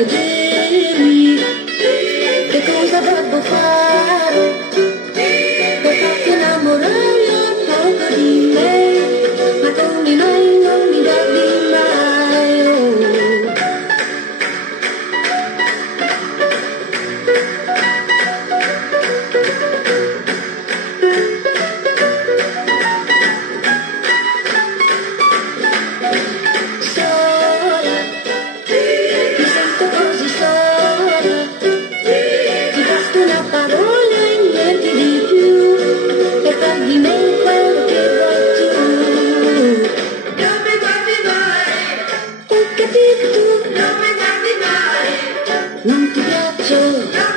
E dimmi che cosa devo fare per farti innamorare un poco di me, ma come mai non mi guardi mai? Oh. Sola, mi sento così sola, ti basta una parola e niente di più, per far di me quello che vuoi tu. Non mi guardi mai, ho capito, non mi guardi mai, non ti piaccio.